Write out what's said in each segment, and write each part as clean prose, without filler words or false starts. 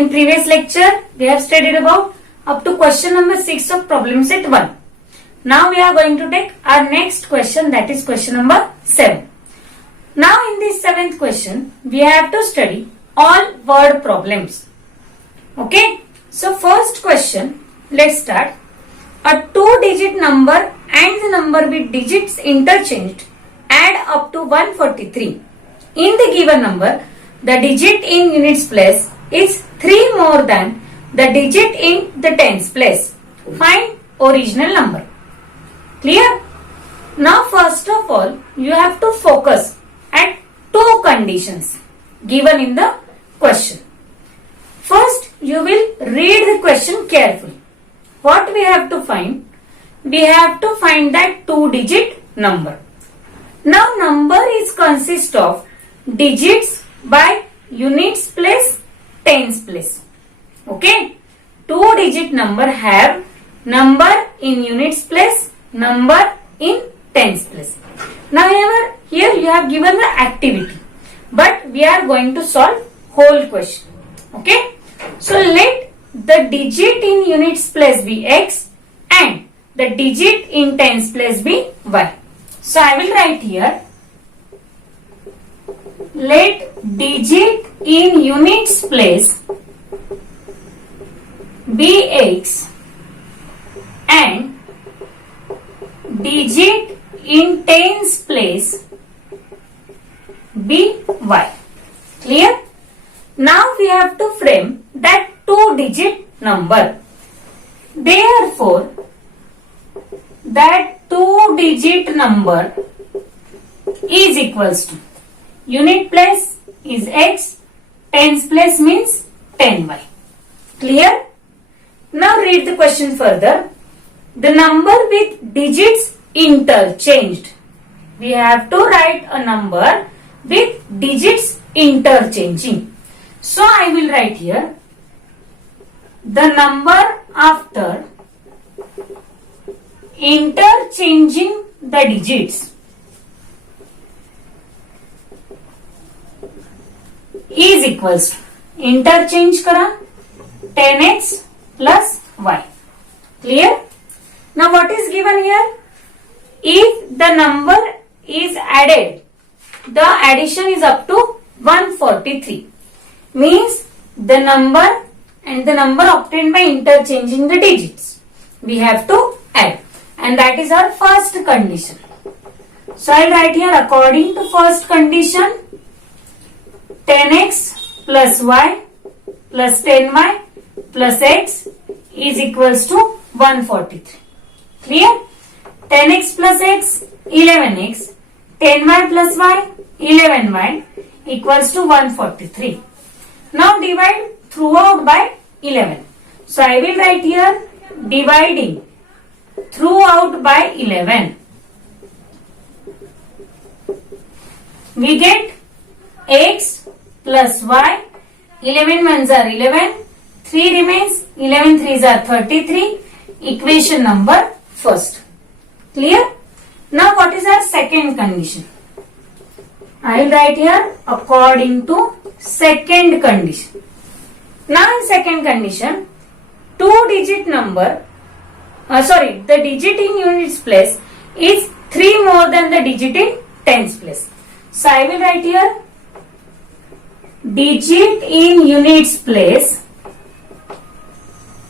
In previous lecture, we have studied about up to question number 6 of problem set 1. Now we are going to take our next question, that is question number 7. Now in this 7th question, we have to study all word problems. Okay. So first question, let's start. A 2-digit number and the number with digits interchanged add up to 143. In the given number, the digit in units place is 3 more than the digit in the tens place. Find original number. Clear? Now first of all, you have to focus at two conditions given in the question. First, you will read the question carefully. What we have to find? We have to find that 2-digit number. Now number is consist of digits by units place, tens place. Okay? 2-digit number have number in units place, number in tens place. Now here you have given the activity, but we are going to solve whole question. Okay? So let the digit in units place be x and the digit in tens place be y. So I will write here, let digit in units place be x and digit in tens place be y. Clear? Now we have to frame that 2-digit number. Therefore, that 2-digit number is equals to unit place is x, tens place means 10y. Clear? Now read the question further. The number with digits interchanged. We have to write a number with digits interchanging. So I will write here the number after interchanging the digits is equals to interchange kara 10x plus y. Clear? Now what is given here? If the number is added, the addition is up to 143. Means the number and the number obtained by interchanging the digits we have to add, and that is our first condition. So I will write here according to first condition 10x plus y plus 10y plus x is equals to 143. Clear? 10x plus x 11x, 10y plus y 11y equals to 143. Now divide throughout by 11. So I will write here dividing throughout by 11. We get x plus y, 11 ones are 11, 3 remains, 11 threes are 33, equation number first. Clear? Now what is our second condition? I will write here according to second condition. Now in second condition, 2-digit number, the digit in units place is 3 more than the digit in tens place. So I will write here digit in units place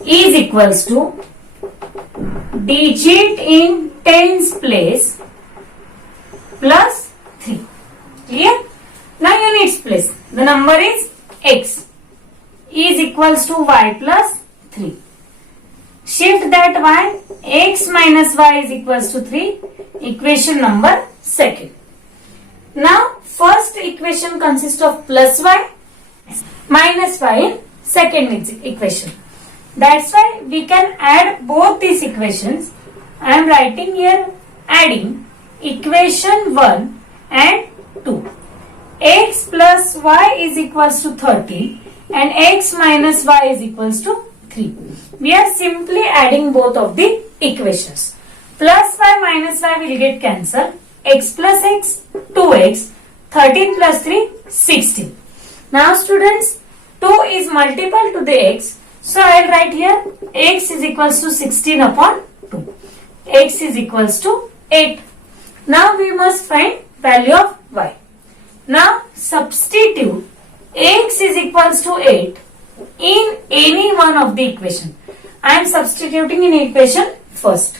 is equals to digit in tens place plus 3. Clear? Now units place, the number is x is equals to y plus 3. Shift that y, x minus y is equals to 3, equation number second. Now first equation consists of plus y minus y in second equation. That's why we can add both these equations. I am writing here adding equation 1 and 2. X plus y is equals to 30 and x minus y is equals to 3. We are simply adding both of the equations. Plus y minus y will get cancelled. X plus x, 2x, 13 plus 3, 16. Now students, 2 is multiple to the x. So I will write here x is equals to 16 upon 2. X is equals to 8. Now we must find value of y. Now substitute x is equals to 8 in any one of the equation. I am substituting in equation first.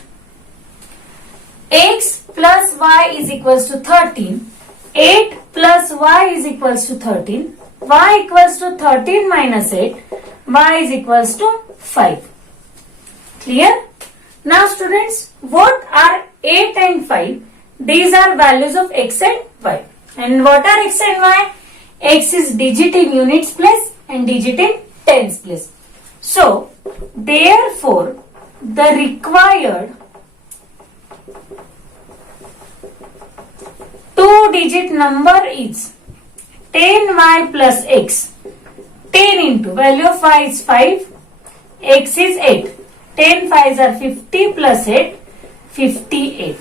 X plus y is equals to 13. 8 plus y is equals to 13. Y equals to 13 minus 8. Y is equals to 5. Clear? Now students, what are 8 and 5? These are values of x and y. And what are x and y? X is digit in units place and digit in tens place. So, therefore, the required 2-digit number is 10y plus x. 10 into value of y is 5, x is 8. 10 5s are 50 plus 8, 58.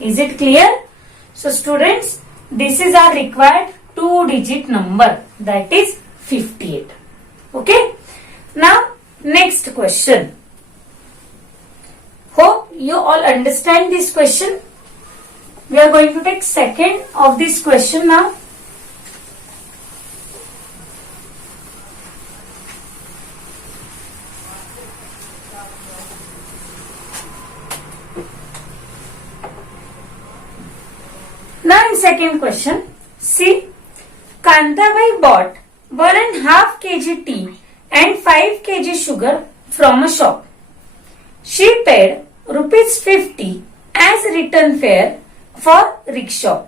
Is it clear? So students, this is our required 2-digit number, that is 58. Okay. Now next question. Hope you all understand this question. We are going to take second of this question now. Now in second question, see, Kantabai bought 1.5 kg tea and 5 kg sugar from a shop. She paid rupees 50 as return fare for rickshaw.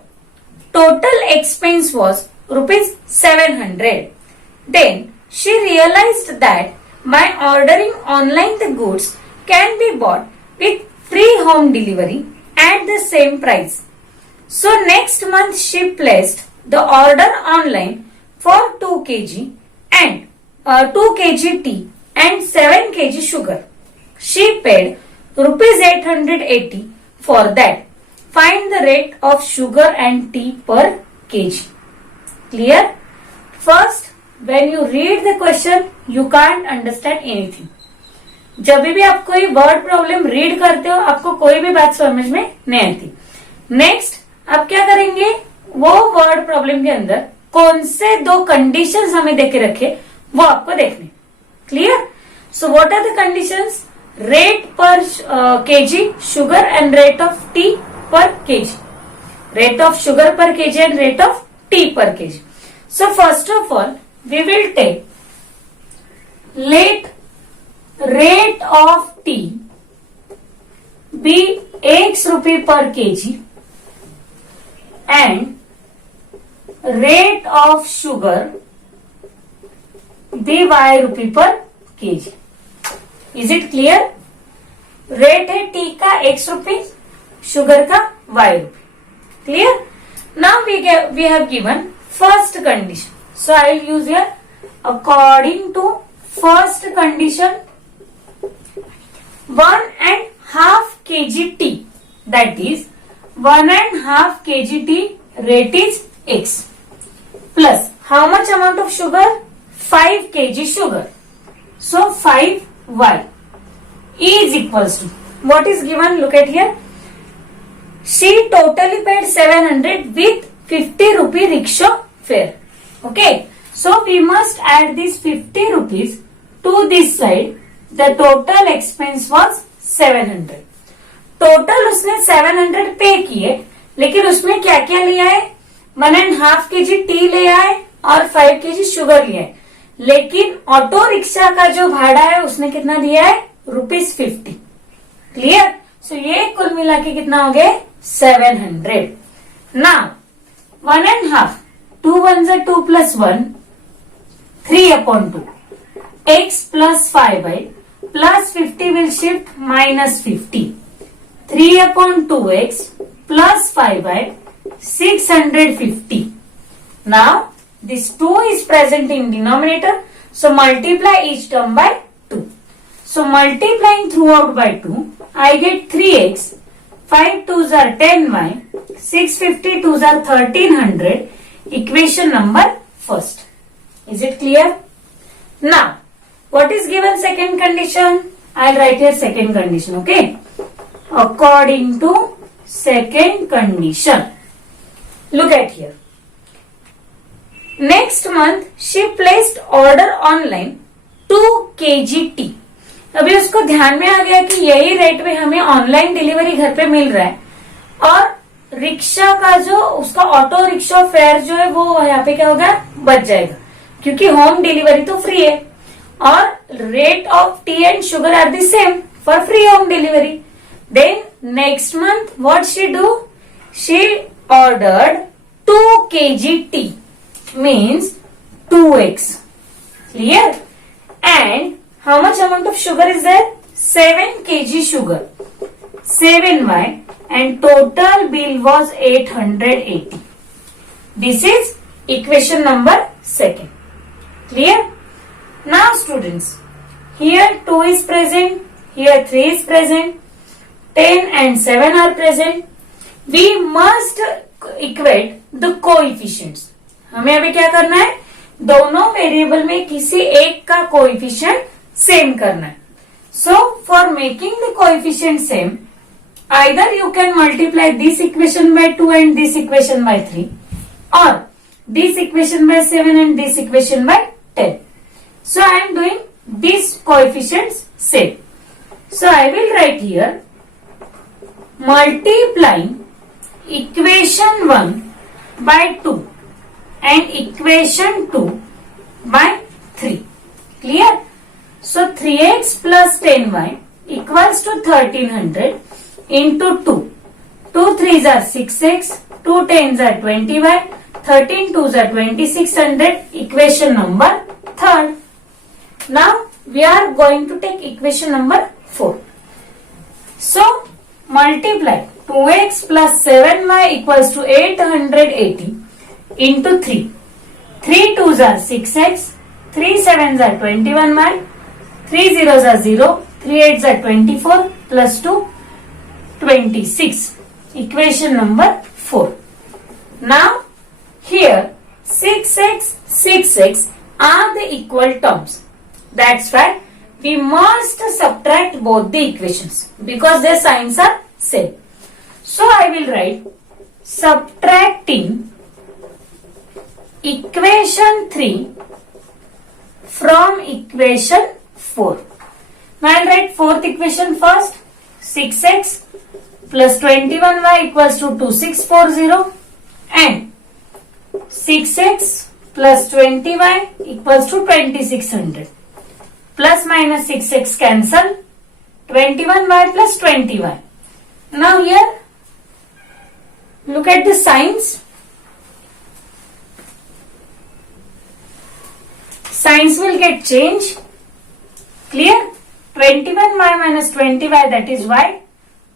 Total expense was rupees 700. Then she realized that by ordering online the goods can be bought with free home delivery at the same price. So next month she placed the order online for 2 kg and 2 kg tea and 7 kg sugar. She paid rupees 880 for that. Find the rate of sugar and tea per kg. Clear? First, when you read the question, you can't understand anything. जब भी आप कोई word problem read करते हो, आपको कोई भी बात समझ में नहीं आती. नेक्स्ट, आप क्या करेंगे, वो वर्ड प्रॉब्लम के अंदर कौन से 2 कंडीशंस हमें देके रखे वो आपको देखने. Clear? So what are the conditions? Rate per kg sugar and rate of tea per kg. Rate of sugar per kg and rate of tea per kg. So first of all, we will take let rate of tea be x rupee per kg and rate of sugar be y rupee per kg. Is it clear? Rate है T का x रुपी, sugar का y rupee. Clear? Now we have given first condition. So I will use here according to first condition 1.5 kg tea, that is 1.5 kg tea rate is x plus how much amount of sugar? 5 kg sugar. So 5y is equals to what is given? Look at here. She totally paid 700 with 50 rupee rickshaw fare. Okay. So we must add this 50 rupees to this side. The total expense was 700. Total उसने 700 पे किए, लेकिन उसमें क्या क्या लिया है? 1.5 kg T ले आए और 5 kg शुगर लिया है. लेकिन ऑटो रिक्शा का जो भाड़ा है उसने कितना दिया है? ₹50. क्लियर? सो ये कुल मिला के कितना हो गया? 700. Now 1.5 2 1 2 plus 1 3/2 x plus 5y plus 50 will shift minus 50 3/2x plus 5y 650. Now this 2 is present in denominator, so multiply each term by 2. So multiplying throughout by 2, I get 3x, 5 2s are 10y, 650 2s are 1300. Equation number first. Is it clear? Now, what is given second condition? I'll write here second condition, okay? According to second condition. Look at here. Next month, she placed order online 2 kg tea. अभी उसको ध्यान में आ गया कि यही rate में हमें online delivery घर पे मिल रहा है और रिक्शा का जो उसका ऑटो रिक्शा फेयर जो है वो यहाँ पे क्या होगा, बच जाएगा क्योंकि होम डिलीवरी तो फ्री है और rate of tea and sugar are the same for free home delivery. Then next month what she do, she ordered 2 kg tea means 2x. Clear? And how much amount of sugar is there? 7 kg sugar. 7y and total bill was 880. This is equation number second. Clear? Now students, here 2 is present, here 3 is present, 10 and 7 are present. We must equate the coefficients. हमें अभी क्या करना है, दोनों variable में किसी एक का कोएफिशिएंट सेम करना है. So for making the coefficient same, either you can multiply this equation by 2 and this equation by 3 or this equation by 7 and this equation by 10. So I am doing these coefficients same. So I will write here multiplying equation 1 by 2 and equation 2 by 3. Clear? So 3x plus 10y equals to 1300 into 2. 2 3s are 6x, 2 10s are 20y, 13 2s are 2600. Equation number third. Now we are going to take equation number 4. So multiply 2x plus 7y equals to 880 into 3. 3 2s are 6x, 3 7s are 21y, 3 zeros are 0, 3 8s are 24 plus 2 26. Equation number 4. Now here 6x 6x are the equal terms. That's why we must subtract both the equations because their signs are same. So I will write subtracting equation 3 from equation 4. Now I will write fourth equation first. 6x plus 21y equals to 2640 and 6x plus 20y equals to 2600. Plus minus 6x cancel. 21y plus 20y. Now here look at the signs. Signs will get changed. Clear? 21y minus 20y that is y.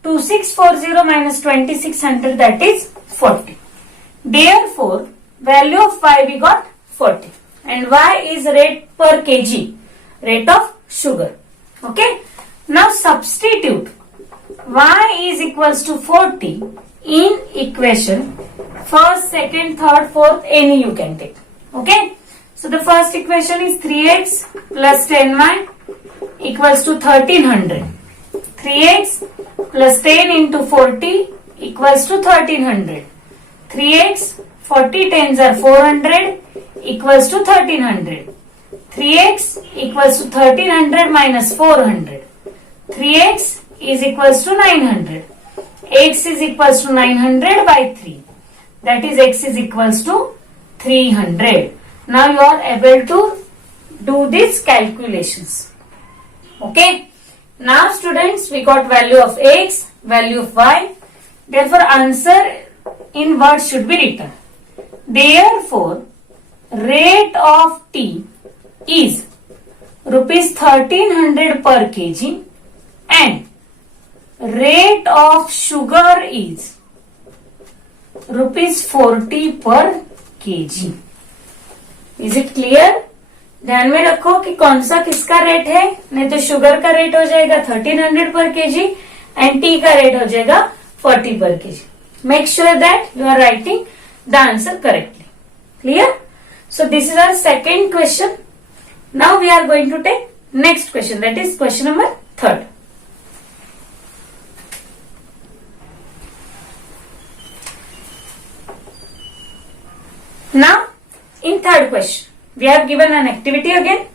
2640 minus 2600 that is 40. Therefore value of y we got 40 and y is rate per kg, rate of sugar. Okay. Now substitute y is equals to 40 in equation first, second, third, fourth, any you can take. Okay. So the first equation is 3x plus 10y equals to 1300. 3x plus 10 into 40 equals to 1300. 3x 40 tens are 400 equals to 1300. 3x equals to 1300 minus 400. 3x is equals to 900. X is equals to 900 by 3. That is x is equals to 300. Now you are able to do these calculations. Okay. Now students, we got value of x, value of y. Therefore answer in words should be written. Therefore rate of tea is rupees 1300 per kg and rate of sugar is rupees 40 per kg. Is it clear? ध्यान में रखो कि कौन सा किसका rate है, नहीं तो शुगर का रेट हो जाएगा 1300 पर केजी एंड टी का रेट हो जाएगा 40 पर kg. Make sure that you are writing the answer correctly. Clear? So this is our second question. Now we are going to take next question, that is question number 3rd. Now in 3rd question we have given an activity again.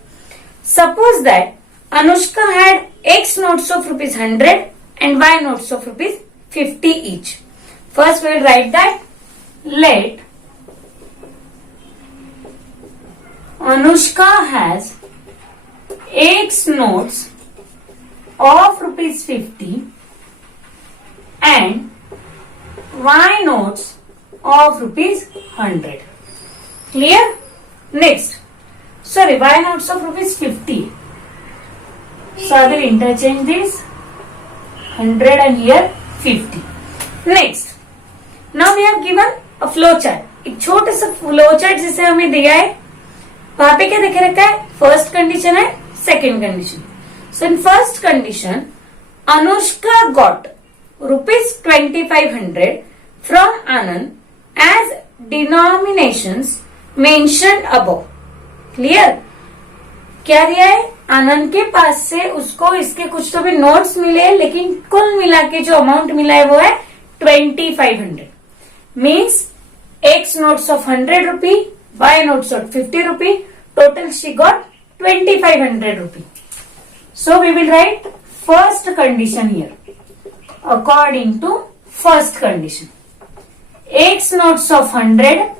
Suppose that Anushka had X notes of rupees 100 and Y notes of rupees 50 each. First we will write that let Anushka has X notes of rupees 50 and Y notes of rupees 100. Clear? Next, sorry, Y notes of rupees 50. So I will interchange this 100 and here 50. Next, now we have given a flow chart. एक छोटा सा flow chart जिसे हमें दिया है, वहां पे क्या देखे रखा है? फर्स्ट कंडीशन है, second condition. So in first condition Anushka got ₹2500 from Anand as denominations mentioned above. Clear? क्या दिया है? आनंद के पास से उसको इसके कुछ तो भी नोट्स मिले, लेकिन कुल मिला के जो अमाउंट मिला है वो है 2500. Means X notes of 100 rupee, Y notes of 50 rupee. Total she got 2500 rupee. So we will write first condition here. According to first condition, X notes of 100,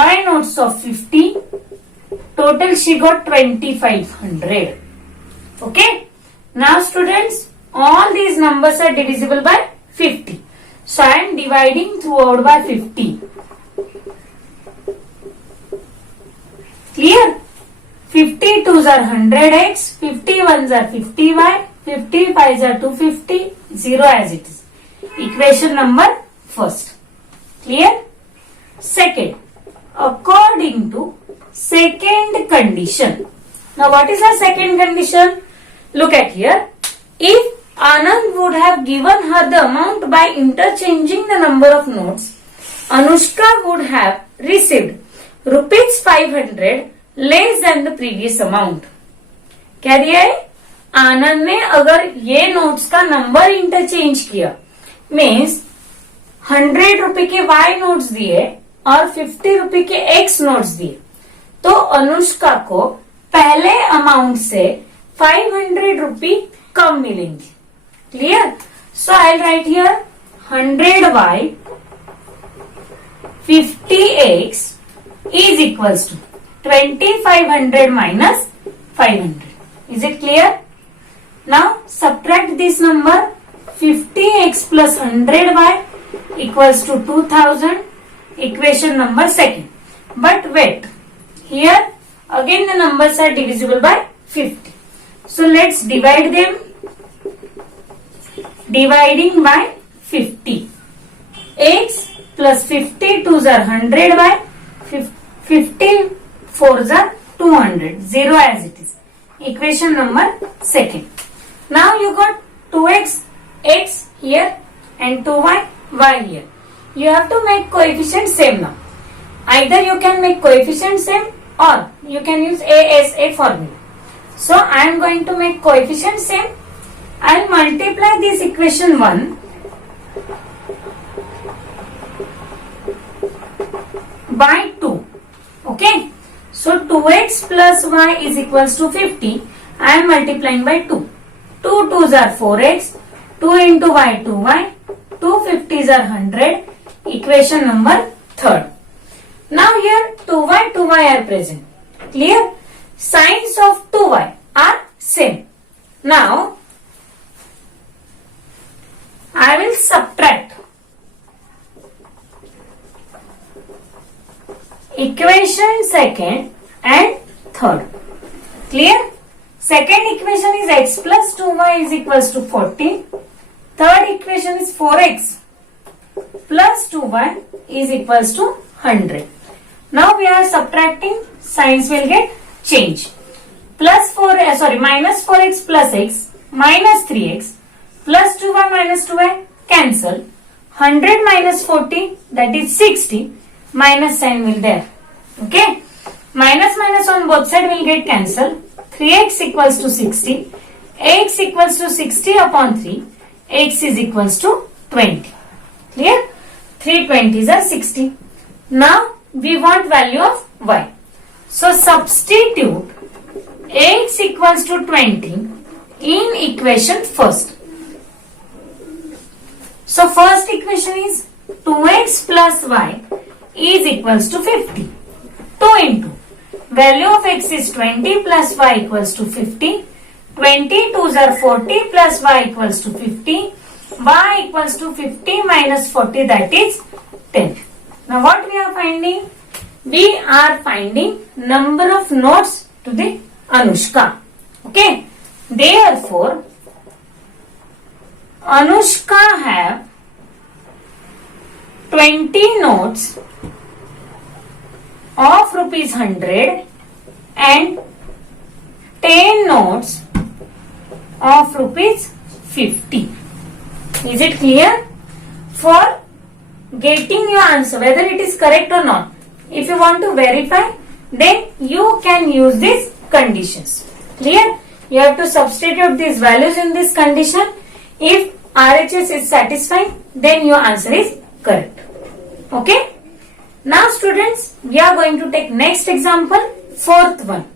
Y notes of 50. Total she got 2500. Okay. Now students, all these numbers are divisible by 50. So I am dividing throughout by 50. Clear? 50 2s are 100x, 50 1s are 50y, 50 5s are 250, 0 as it is. Equation number first. Clear? Second, according to second condition. Now what is our second condition? Look at here. If Anand would have given her the amount by interchanging the number of notes, Anushka would have received ₹500 less than the previous amount. क्या दिया है? आनंद ने अगर ये notes का number interchange किया, means 100 रुपए के Y नोट्स दिए और 50 रुपए के X नोट्स दिए, तो अनुष्का को पहले अमाउंट से 500 रुपी कम मिलेंगे. Clear? So I'll write here 100y 50x is equals to 2500 minus 500. Is it clear? Now subtract this number. 50x plus 100y equals to 2000. Equation number second. But wait, here again the numbers are divisible by 50. So let's divide them. Dividing by 50. X plus 50 2s are 100 by 50 4s are 200. 0 as it is. Equation number second. Now you got 2x x here and 2y y here. You have to make coefficient same now. Either you can make coefficient same or you can use ASA formula. So I am going to make coefficient same. I'll multiply this equation 1 by 2. Okay. So 2x plus y is equals to 50. I am multiplying by 2. 2 2s are 4x. 2 into y 2y. 2 50s are 100. Equation number third. Now here 2y 2y are present. Clear? Signs of 2y are same. Now I will subtract equation second and third. Clear? Second equation is x plus 2y is equals to 14. Third equation is 4x plus 2y is equals to 100. Now we are subtracting, signs will get changed. Minus 4x plus x minus 3x plus 2y minus 2y cancel. 100 minus 40 that is 60, minus sign will there. Okay. Minus minus on both side will get cancelled. 3x equals to 60. X equals to 60 upon 3. X is equals to 20. Clear? 3 20s are 60. Now we want value of y. So substitute x equals to 20 in equation first. So first equation is 2x plus y is equals to 50. 2 into value of x is 20 plus y equals to 50. 20 2s are 40 plus y equals to 50. Y equals to 50 minus 40, that is 10. Now what we are finding? We are finding number of notes to the Anushka. Okay. Therefore, Anushka have 20 notes of rupees 100 and 10 notes of rupees 50. Is it clear? For getting your answer, whether it is correct or not, if you want to verify, then you can use these conditions. Clear? You have to substitute these values in this condition. If RHS is satisfied, then your answer is correct. Okay? Now students, we are going to take next example, fourth one.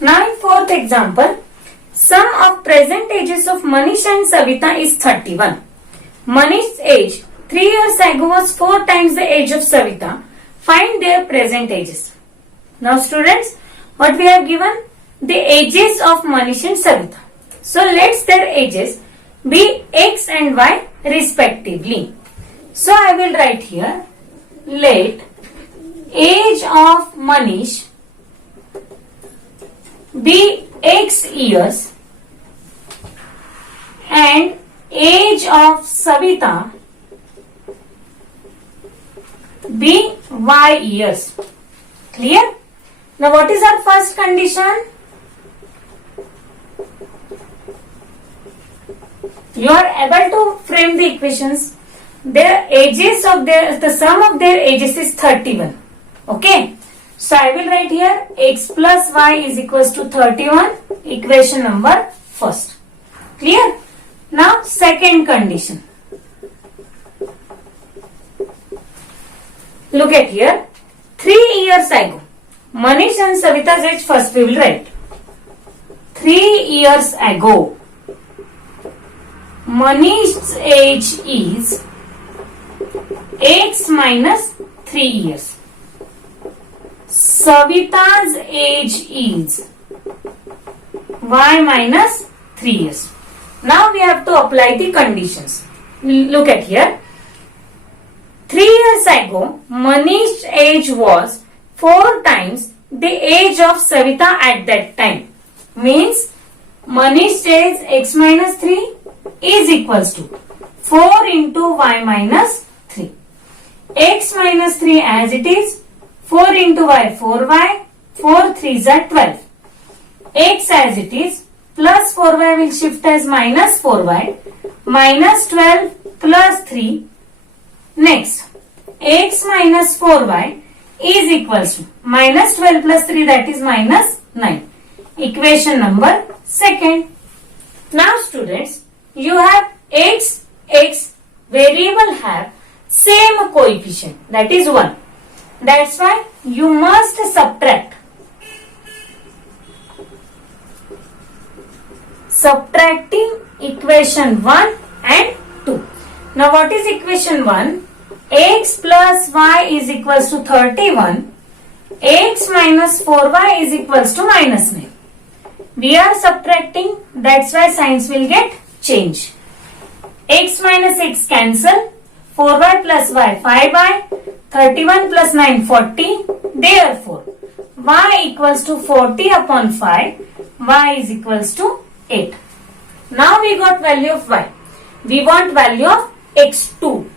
Now in fourth example, sum of present ages of Manish and Savita is 31. Manish's age 3 years ago was 4 times the age of Savita. Find their present ages. Now students, what we have given? The ages of Manish and Savita. So let their ages be x and y respectively. So I will write here, let age of Manish be x years and age of Savita be y years. Clear? Now what is our first condition? You are able to frame the equations. Their ages of the sum of their ages is 31. Okay. So I will write here x plus y is equals to 31, equation number first. Clear? Now second condition. Look at here. 3 years ago. Manish and Savita's age first we will write. 3 years ago. Manish's age is x minus 3 years. Savita's age is y minus 3 years. Now we have to apply the conditions. Look at here. 3 years ago, Manish's age was 4 times the age of Savita at that time. Means Manish's age x minus 3 is equals to 4 into y minus 3. X minus 3 as it is, 4 into y, 4y, 4 3s are 12. X as it is, plus 4y will shift as minus 4y, minus 12 plus 3. Next, x minus 4y is equals to minus 12 plus 3, that is minus 9. Equation number second. Now students, you have x variable have same coefficient, that is 1. That's why you must subtract. Subtracting equation 1 and 2. Now what is equation 1? X plus y is equals to 31. X minus 4y is equals to minus 9. We are subtracting, that's why signs will get changed. X minus x cancel. 4y plus y 5y. 31 plus 9 40. Therefore, y equals to 40 upon 5. Y is equals to 8. Now we got value of y. We want value of x2.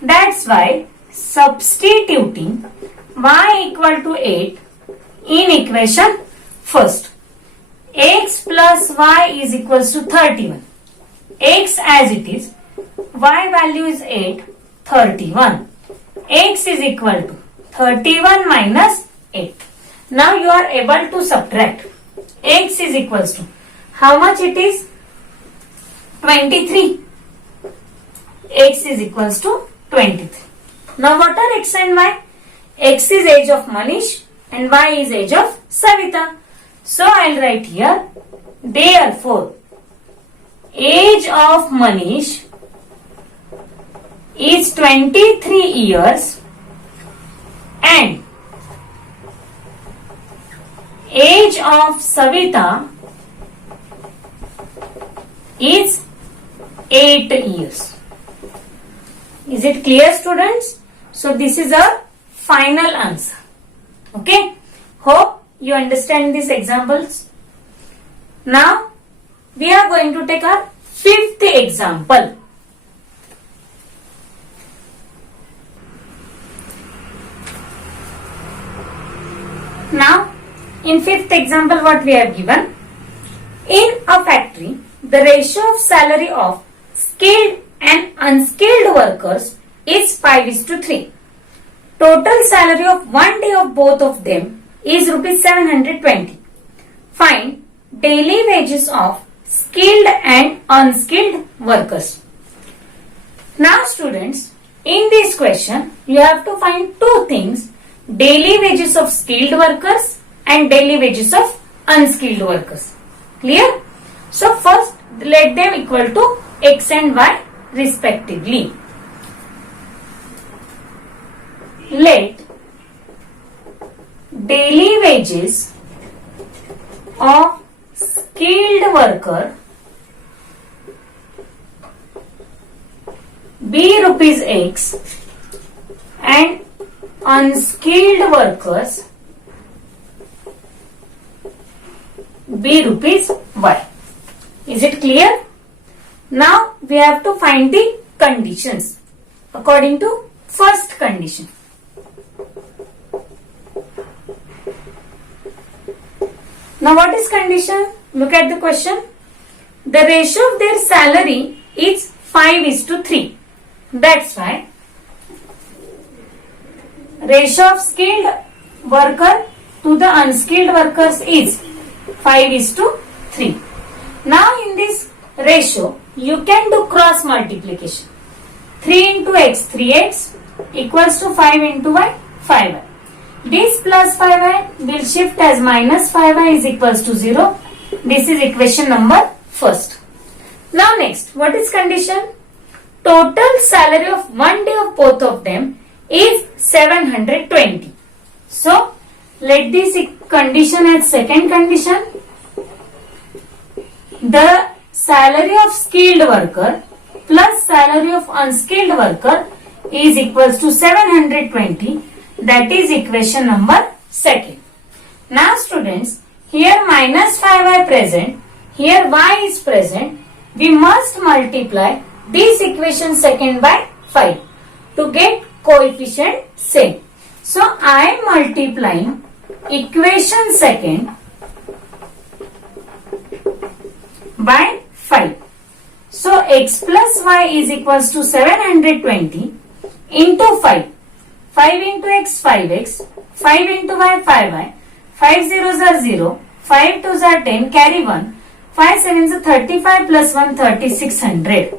That's why substituting y equal to 8 in equation first. X plus y is equals to 31. X as it is, y value is 8, 31. X is equal to 31 minus 8. Now you are able to subtract. X is equals to, how much it is? 23. X is equals to 23. Now what are X and Y? X is age of Manish and Y is age of Savita. So I'll write here, therefore, age of Manish is 23 years and age of Savita is 8 years. Is it clear, students? So this is our final answer. Okay. Hope you understand these examples. Now we are going to take our fifth example. Now in fifth example, what we have given, in a factory the ratio of salary of skilled and unskilled workers is 5:3. Total salary of one day of both of them is rupees 720. Find daily wages of skilled and unskilled workers. Now students, in this question you have to find two things, daily wages of skilled workers and daily wages of unskilled workers. Clear? So first let them equal to X and Y respectively. Let daily wages of skilled worker be rupees X and unskilled workers be rupees Y. Is it clear? Now we have to find the conditions according to first condition. Now what is condition? Look at the question. The ratio of their salary is 5:3. That's why ratio of skilled worker to the unskilled workers is 5:3. Now in this ratio you can do cross multiplication. 3 into x 3x equals to 5 into y 5y. This plus 5y will shift as minus 5y is equals to 0. This is equation number first. Now next, what is condition? Total salary of one day of both of them is 720. So let this condition as second condition. The salary of skilled worker plus salary of unskilled worker is equals to 720. That is equation number second. Now students, here minus 5y present, here y is present. We must multiply this equation second by 5 to get coefficient same. So I am multiplying equation second by 5. So x plus y is equals to 720 into 5. 5 into x 5x, 5 into y 5y, 5 zeros are 0, 5 twos are 10, carry 1, 5 sevens are 35 plus 1 3600.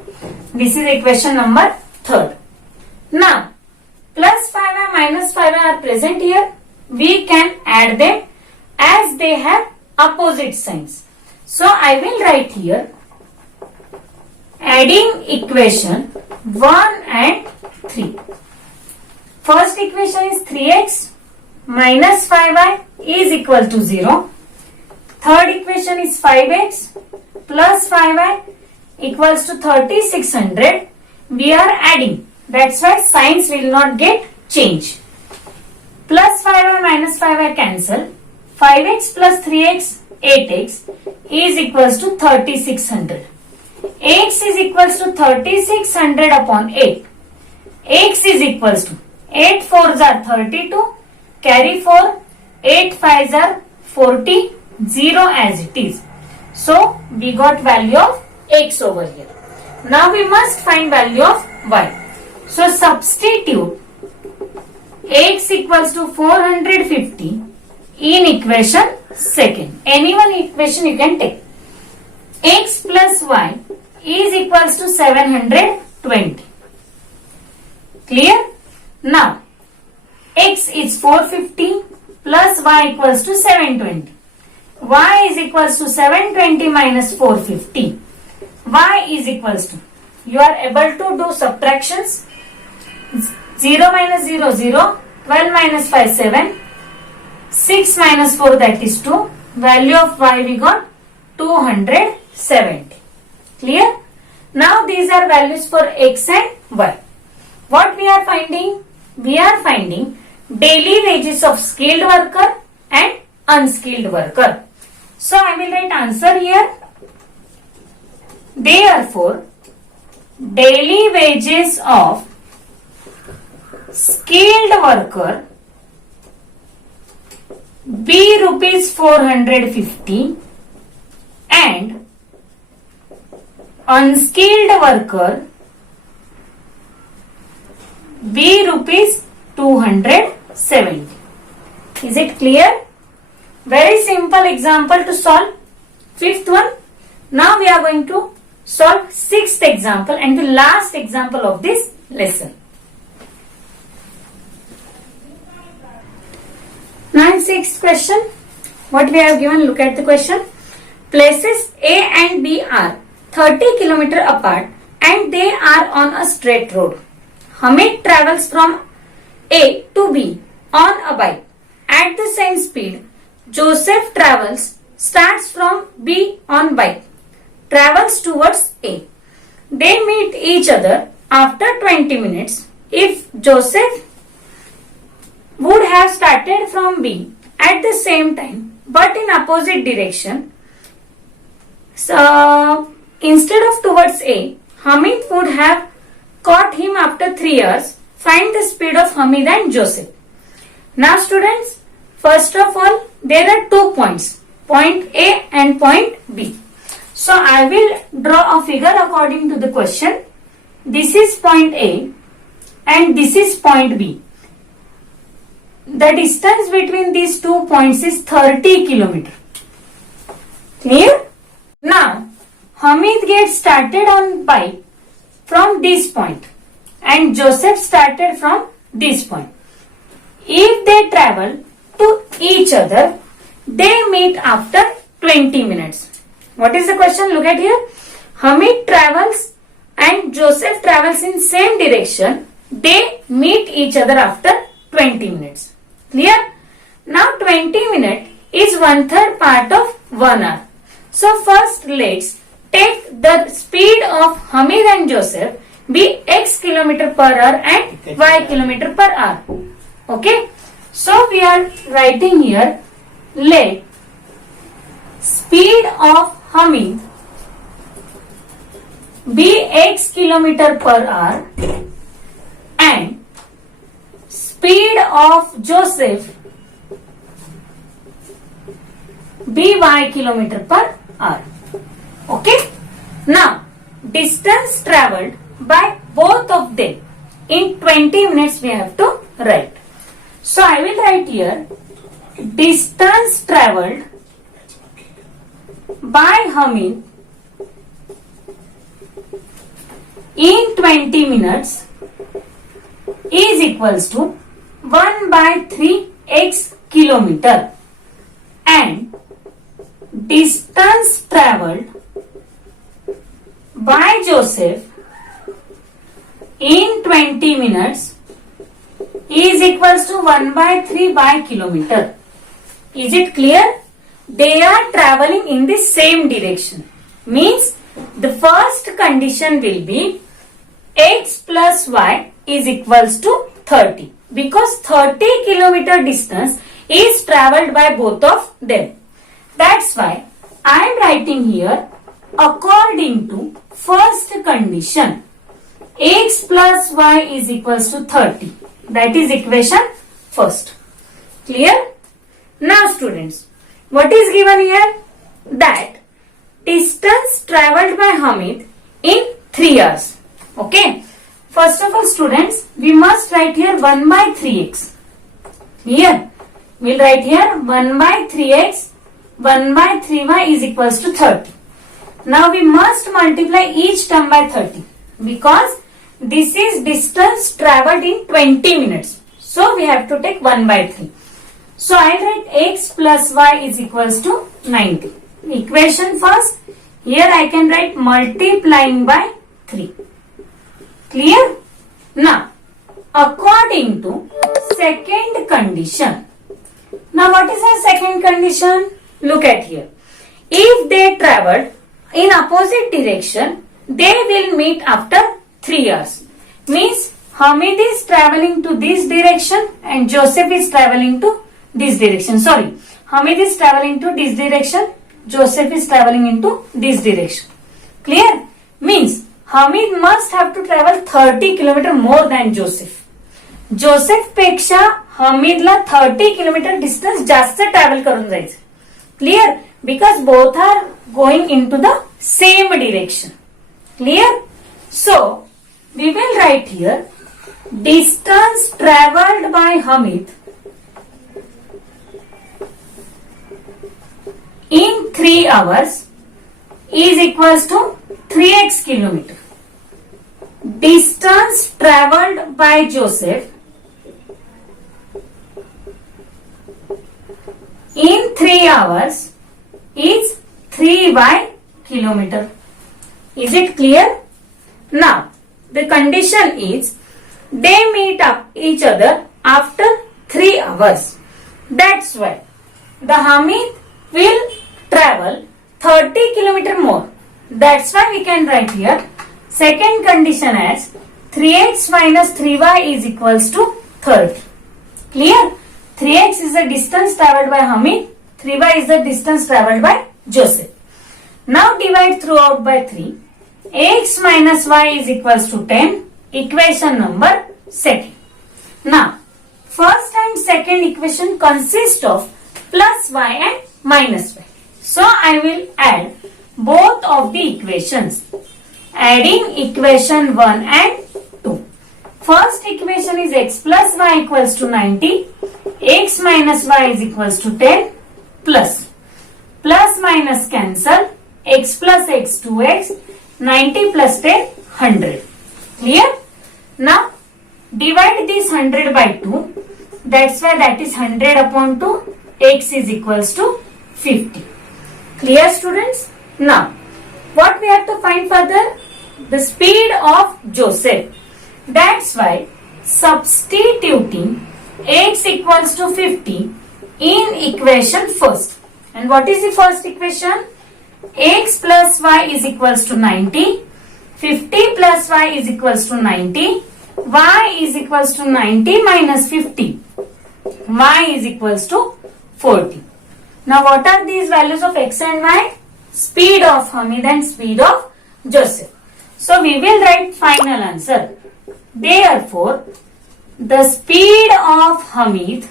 This is equation number third. Now plus 5y minus 5y are present here. We can add them as they have opposite signs. So I will write here adding equation 1 and 3. First equation is 3x minus 5y is equal to 0. Third equation is 5x plus 5y equals to 3600. We are adding. That's why signs will not get changed. Plus 5y minus 5y cancel. 5x plus 3x 8x is equals to 3600. X is equals to 3600 upon 8. X is equals to 8 fours are 32. carry 4, 8 5s are 40, 0 as it is. So we got value of x over here. Now we must find value of y. So substitute x equals to 450 in equation second. Any one equation you can take. X plus y is equals to 720. Clear? Now x is 450 plus y equals to 720. Y is equals to 720 minus 450. Y is equals to, you are able to do subtractions. 0 minus 0, 0. 12 minus 5, 7. 6 minus 4, that is 2. Value of y we got 270. Clear? Now these are values for x and y. What we are finding? We are finding daily wages of skilled worker and unskilled worker. So I will write answer here. Therefore, daily wages of skilled worker be rupees 450 and unskilled worker be rupees 270. Is it clear? Very simple example to solve. Fifth one. Now we are going to solve sixth example and the last example of this lesson. Now sixth question. What we have given, look at the question. Places A and B are 30 km apart and they are on a straight road. Hamid travels from A to B on a bike at the same speed. Joseph starts from B on bike, travels towards A. They meet each other after 20 minutes. If Joseph would have started from B at the same time but in opposite direction, so instead of towards A, Hamid would have caught him after 3 hours. Find the speed of Hamid and Joseph. Now students, first of all, there are 2 points, point A and point B. So I will draw a figure according to the question. This is point A and this is point B. The distance between these 2 points is 30 km. Clear? Now, Hamid gets started on bike from this point and Joseph started from this point. If they travel to each other, they meet after 20 minutes. What is the question? Look at here. Hamid travels and Joseph travels in same direction. They meet each other after 20 minutes. Clear? Now 20 minutes is 1/3 part of 1 hour. So first let's take the speed of Hamid and Joseph be x km per hour and y km per hour. Okay? So we are writing here, let speed of Hamid be x km per hour and speed of Joseph be y km per hour. Okay? Now, distance traveled by both of them in 20 minutes we have to write. So I will write here, distance traveled by Hamid in 20 minutes is equals to 1/3 x kilometer and distance traveled by Joseph in 20 minutes is equals to 1/3 by kilometer. Is it clear? They are traveling in the same direction. Means the first condition will be x plus y is equals to 30 because 30 kilometer distance is traveled by both of them. That's why I am writing here according to first condition x plus y is equals to 30. That is equation first. Clear? Now students, what is given here? That distance traveled by Hamid in 3 hours. Okay. First of all students, we must write here 1 by 3x. Here, we'll write here 1 by 3x, 1 by 3y is equals to 30. Now we must multiply each term by 30 because this is distance traveled in 20 minutes. So we have to take 1 by 3. So I'll write x plus y is equals to 90. Equation first. Here I can write multiplying by 3. Clear? Now, according to second condition. Now what is our second condition? Look at here. If they traveled in opposite direction, they will meet after 3 hours. Means Hamid is traveling to this direction and Joseph is traveling to this direction. Sorry, Hamid is traveling to this direction, Joseph is traveling into this direction. Clear? Means Hamid must have to travel 30 km more than Joseph. Joseph पेक्षा हमीदला 30 kilometre distance जास्त travel करून जायचं. Clear? Because both are going into the same direction. Clear? So we will write here distance travelled by Hamid in 3 hours is equals to 3x kilometer. Distance traveled by Joseph in 3 hours is 3y kilometer. Is it clear? Now the condition is they meet up each other after 3 hours. That's why the Hamid will travel 30 km more. That's why we can write here second condition as 3x minus 3y is equals to 30. Clear? 3x is the distance traveled by Hamid, 3y is the distance traveled by Joseph. Now divide throughout by 3. X minus y is equals to 10. Equation number second. Now first and second equation consist of plus y and minus y. So I will add both of the equations. Adding equation 1 and 2. First equation is x plus y equals to 90. X minus y is equals to 10 plus. Plus minus cancel. X plus x 2x. 90 plus 10 100. Clear? Now divide this 100 by 2. That's why that is 100 upon 2. X is equals to 50. Clear students? Now what we have to find further? The speed of Joseph. That's why substituting x equals to 50 in equation first. And what is the first equation? X plus y is equals to 90. 50 plus y is equals to 90. Y is equals to 90 minus 50. Y is equals to 40. Now what are these values of x and y? Speed of Hamid and speed of Joseph. So we will write final answer. Therefore, the speed of Hamid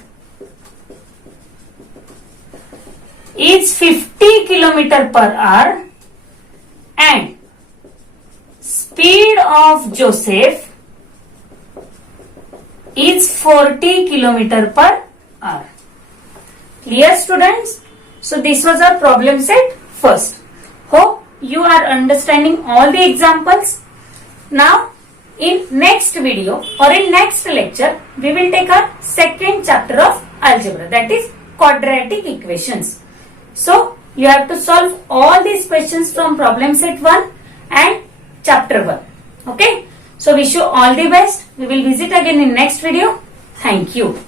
is 50 km per hour and speed of Joseph is 40 km per hour. Clear students? So this was our problem set first. Hope you are understanding all the examples. Now in next video or in next lecture we will take our second chapter of algebra, that is quadratic equations. So you have to solve all these questions from problem set 1 and chapter 1. Okay? So wish you all the best. We will visit again in next video. Thank you.